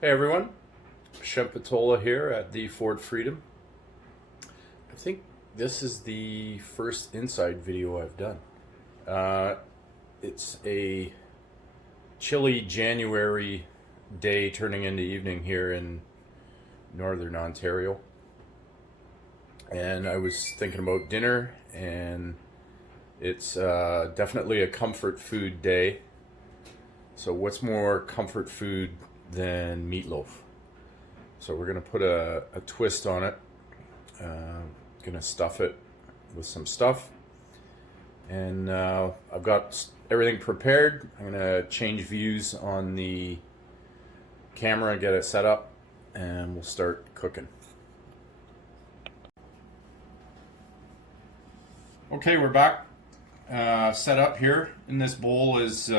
Hey everyone, Shem Patola here at the Ford Freedom. I think this is the first inside video I've done. It's a chilly January day turning into evening here in northern Ontario. And I was thinking about dinner, and it's definitely a comfort food day. So what's more comfort food than meatloaf? So we're gonna put a twist on it. Gonna stuff it with some stuff, and I've got everything prepared. I'm gonna change views on the camera, get it set up, and we'll start cooking. Okay, we're back. Set up here. In this bowl is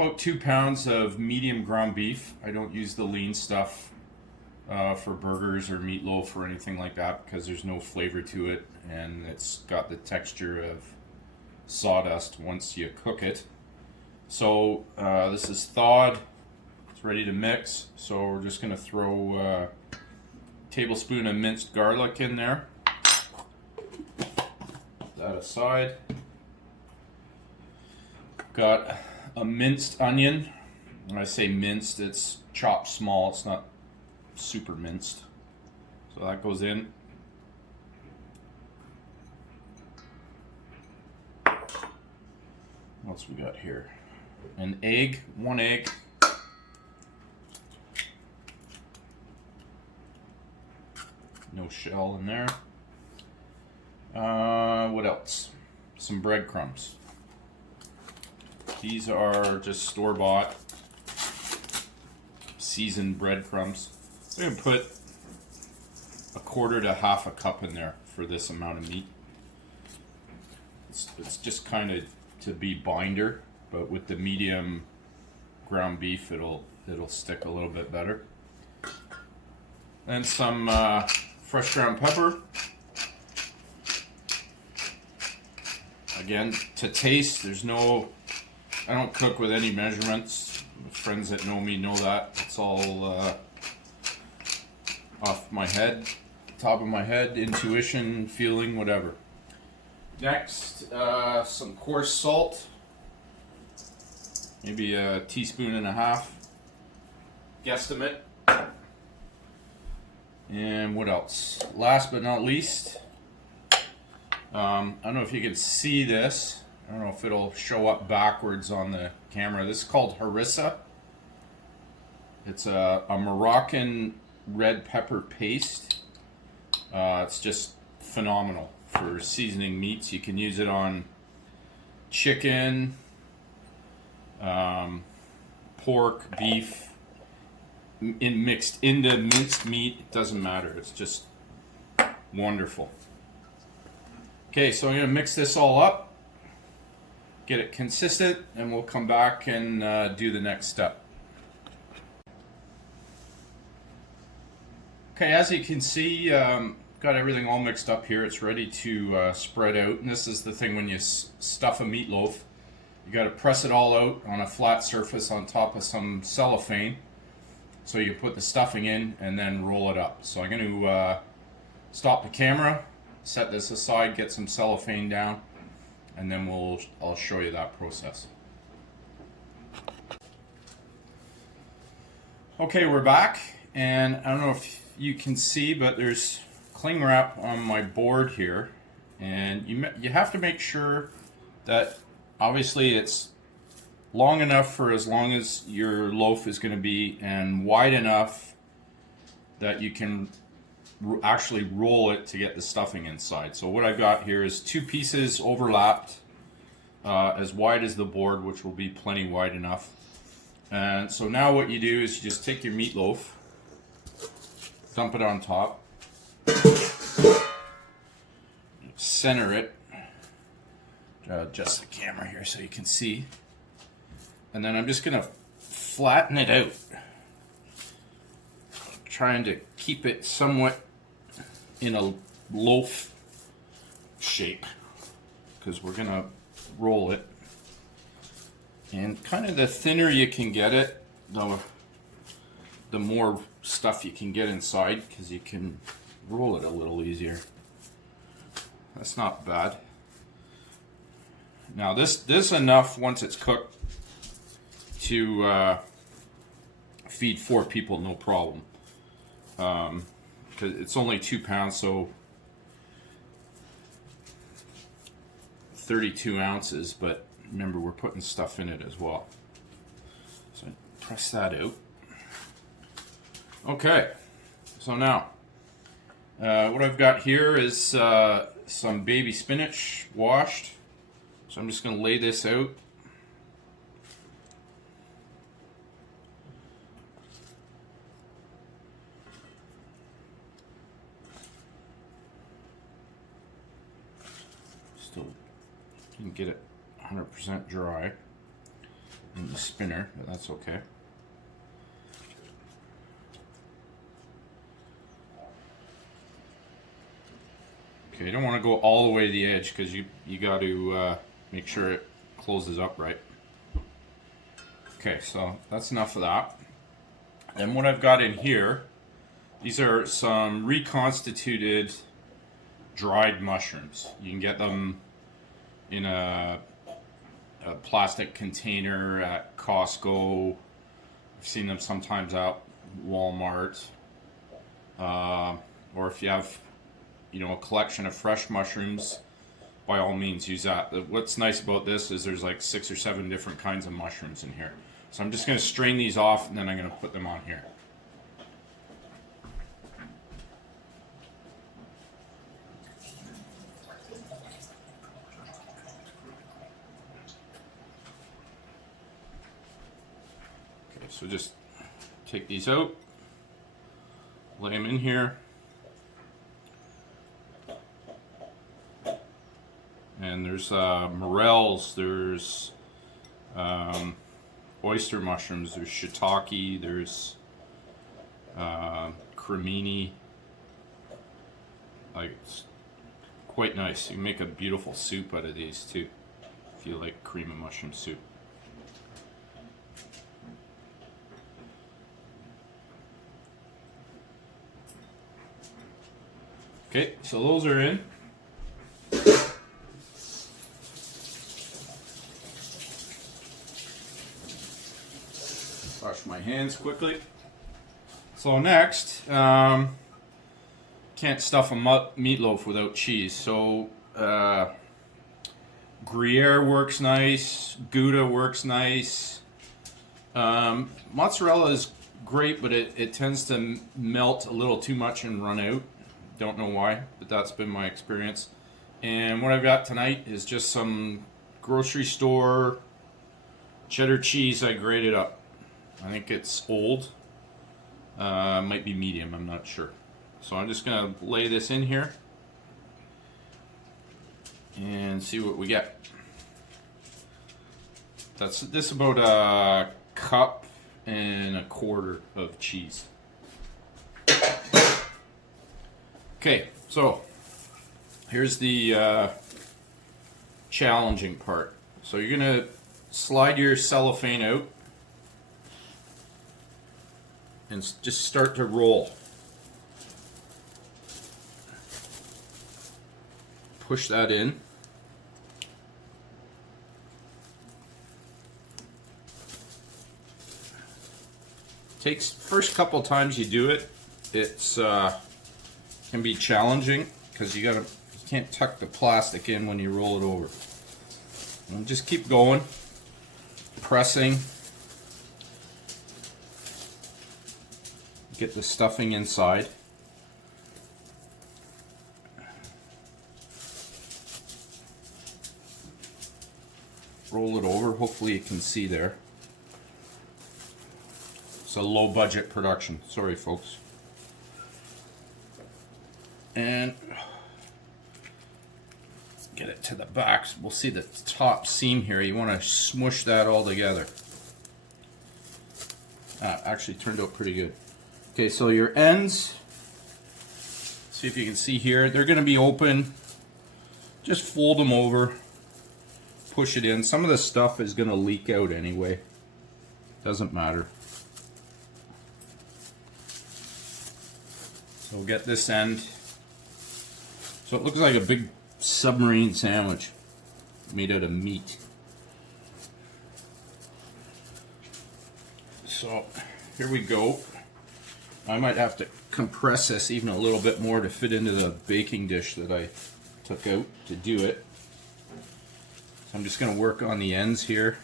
about 2 pounds of medium ground beef. I don't use the lean stuff for burgers or meatloaf or anything like that because there's no flavor to it, and it's got the texture of sawdust once you cook it. So this is thawed. It's ready to mix. So we're just going to throw a tablespoon of minced garlic in there. Put that aside. Got a minced onion. When I say minced, it's chopped small. It's not super minced. So that goes in. What else we got here? An egg, 1 egg. No shell in there. What else? Some breadcrumbs. These are just store-bought seasoned breadcrumbs. I'm going to put 1/4 to 1/2 cup in there for this amount of meat. It's just kind of to be binder, but with the medium ground beef, it'll stick a little bit better. And some fresh ground pepper. Again, to taste. I don't cook with any measurements. Friends that know me know that. It's all off my head, top of my head, intuition, feeling, whatever. Next, some coarse salt. Maybe 1.5 teaspoons, guesstimate. And what else? Last but not least, I don't know if you can see this. I don't know if it'll show up backwards on the camera. This is called harissa. It's a Moroccan red pepper paste. It's just phenomenal for seasoning meats. You can use it on chicken, pork, beef, mixed into minced meat. It doesn't matter. It's just wonderful. Okay, so I'm going to mix this all up. Get it consistent, and we'll come back and do the next step. Okay, as you can see, got everything all mixed up here. It's ready to spread out, and this is the thing when you stuff a meatloaf. You got to press it all out on a flat surface on top of some cellophane, so you put the stuffing in and then roll it up. So I'm going to stop the camera, set this aside, get some cellophane down, and then I'll show you that process. Okay, we're back, and I don't know if you can see, but there's cling wrap on my board here, and you have to make sure that obviously it's long enough for as long as your loaf is going to be, and wide enough that you can actually roll it to get the stuffing inside. So what I've got here is 2 pieces overlapped, as wide as the board, which will be plenty wide enough. And so now what you do is you just take your meatloaf, dump it on top, center it, adjust the camera here so you can see, and then I'm just going to flatten it out, trying to keep it somewhat in a loaf shape, because we're going to roll it. And kind of the thinner you can get it, the the more stuff you can get inside, because you can roll it a little easier. That's not bad. Now this enough once it's cooked to feed 4 people, no problem. Because it's only 2 pounds, so 32 ounces. But remember, we're putting stuff in it as well. So press that out. Okay, so now what I've got here is some baby spinach washed. So I'm just going to lay this out. Still didn't get it 100% dry in the spinner, but that's okay. Okay, you don't want to go all the way to the edge because you got to make sure it closes up right. Okay, so that's enough of that. And what I've got in here, these are some reconstituted dried mushrooms. You can get them in a plastic container at Costco. I've seen them sometimes at Walmart. Or if you have a collection of fresh mushrooms, by all means use that. What's nice about this is there's like 6 or 7 different kinds of mushrooms in here. So I'm just going to strain these off and then I'm going to put them on here. Okay, so just take these out, lay them in here. And there's morels, there's oyster mushrooms, there's shiitake, there's cremini. Like, it's quite nice. You can make a beautiful soup out of these too, if you like cream and mushroom soup. Okay, so those are in. Wash my hands quickly. So next, can't stuff a meatloaf without cheese. So Gruyere works nice, Gouda works nice. Mozzarella is great, but it tends to melt a little too much and run out. Don't know why, but that's been my experience. And what I've got tonight is just some grocery store cheddar cheese I grated up. I think it's old. Might be medium, I'm not sure. So I'm just going to lay this in here and see what we get. This is about 1.25 cups of cheese. Okay, so here's the challenging part. So you're going to slide your cellophane out and just start to roll. Push that in. Takes first couple times you do it, it's can be challenging because you can't tuck the plastic in when you roll it over. And just keep going, pressing. Get the stuffing inside. Roll it over. Hopefully you can see there. It's a low budget production. Sorry, folks. And get it to the back. We'll see the top seam here. You want to smush that all together. Actually turned out pretty good. Okay, so your ends, see if you can see here, they're going to be open. Just fold them over, push it in. Some of the stuff is going to leak out anyway. Doesn't matter. So we'll get this end. So it looks like a big submarine sandwich made out of meat. So here we go. I might have to compress this even a little bit more to fit into the baking dish that I took out to do it. So I'm just going to work on the ends here,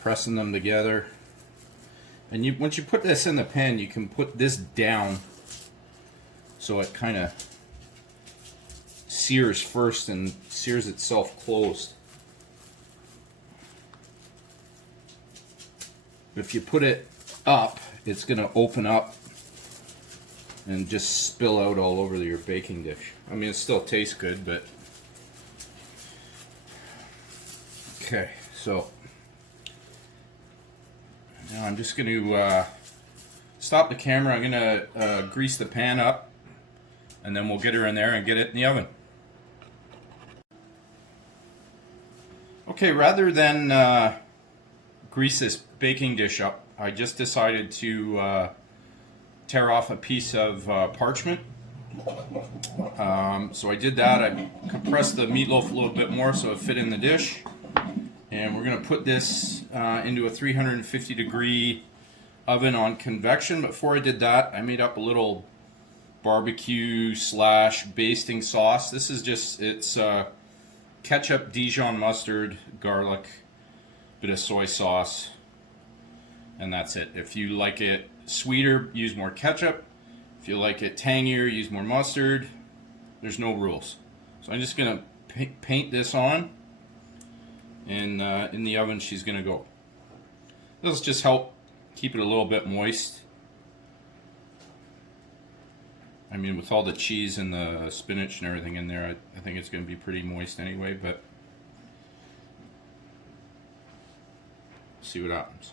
pressing them together. And once you put this in the pan, you can put this down so it kind of sears first and sears itself closed. If you put it up, it's going to open up and just spill out all over your baking dish. I mean, it still tastes good, but... Okay, so now I'm just going to stop the camera. I'm going to grease the pan up, and then we'll get her in there and get it in the oven. Okay, rather than grease this baking dish up, I just decided to tear off a piece of parchment. So I did that. I compressed the meatloaf a little bit more so it fit in the dish. And we're going to put this into a 350 degree oven on convection. Before I did that, I made up a little barbecue / basting sauce. This is just, it's ketchup, Dijon mustard, garlic, bit of soy sauce, and that's it. If you like it sweeter, use more ketchup. If you like it tangier, use more mustard. There's no rules. So I'm just going to paint this on, and in the oven she's going to go. This will just help keep it a little bit moist. I mean, with all the cheese and the spinach and everything in there, I think it's going to be pretty moist anyway, but see what happens.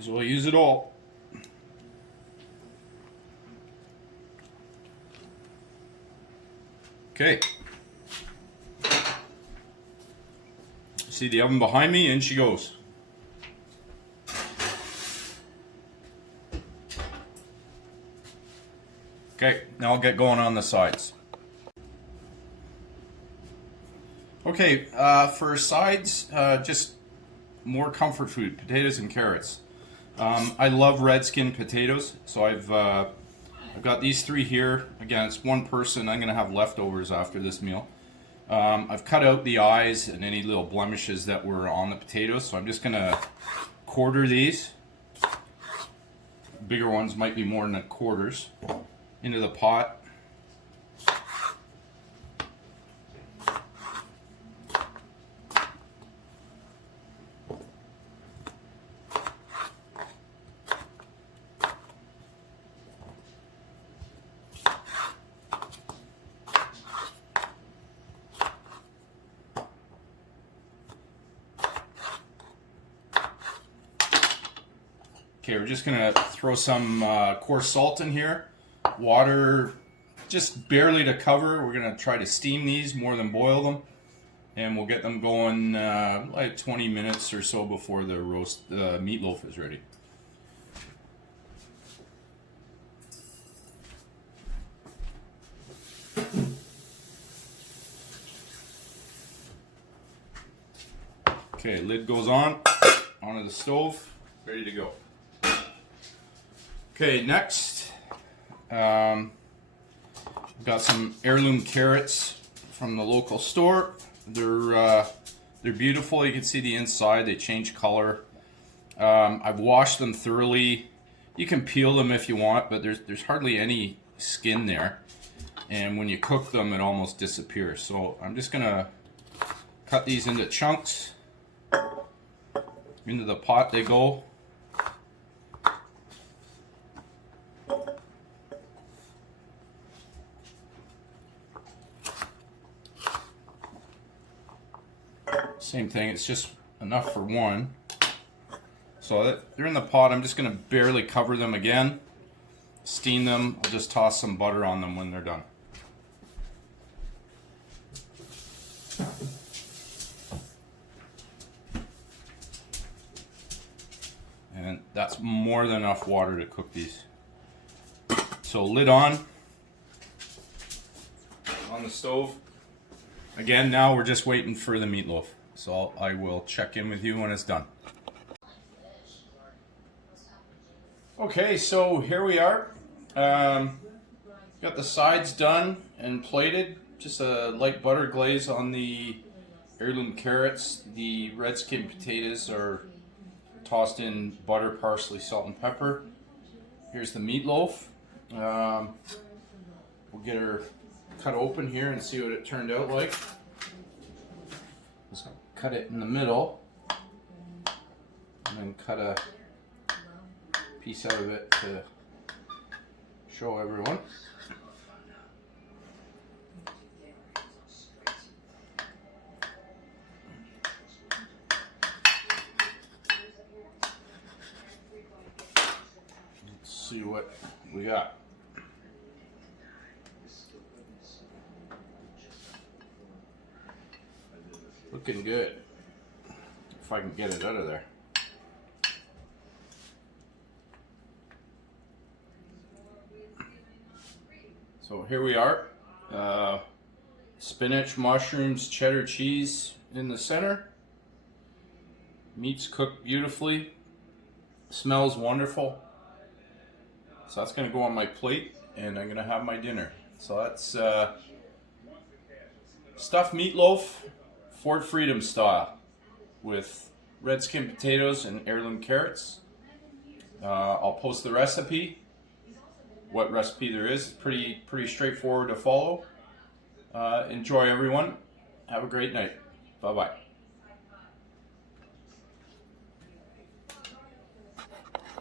So I'll use it all. Okay. See the oven behind me? In she goes. Okay, now I'll get going on the sides. Okay, for sides, just more comfort food, potatoes and carrots. I love red skin potatoes, so I've got these 3 here. Again, it's one person. I'm going to have leftovers after this meal. I've cut out the eyes and any little blemishes that were on the potatoes, so I'm just going to quarter these. Bigger ones might be more than quarters into the pot. Okay, we're just gonna throw some coarse salt in here. Water, just barely to cover. We're gonna try to steam these more than boil them. And we'll get them going like 20 minutes or so before the meatloaf is ready. Okay, lid goes on, onto the stove, ready to go. Okay, next, I've got some heirloom carrots from the local store. They're beautiful. You can see the inside. They change color. I've washed them thoroughly. You can peel them if you want, but there's hardly any skin there. And when you cook them, it almost disappears. So I'm just gonna cut these into chunks. Into the pot they go. Same thing, it's just enough for one. So they're in the pot. I'm just going to barely cover them again. steam them. I'll just toss some butter on them when they're done. And that's more than enough water to cook these. So lid on the stove. Again, now we're just waiting for the meatloaf. So I will check in with you when it's done. Okay, so here we are. Got the sides done and plated. Just a light butter glaze on the heirloom carrots. The red skin potatoes are tossed in butter, parsley, salt, and pepper. Here's the meatloaf. We'll get her cut open here and see what it turned out like. Just cut it in the middle and then cut a piece out of it to show everyone. Let's see what we got. Looking good. If I can get it out of there. So here we are. Spinach, mushrooms, cheddar cheese in the center. Meat's cooked beautifully. Smells wonderful. So that's going to go on my plate and I'm going to have my dinner. So that's stuffed meatloaf, Fort Freedom style, with red skin potatoes and heirloom carrots. I'll post the recipe, what recipe there is. Pretty straightforward to follow. Enjoy, everyone. Have a great night. Bye-bye.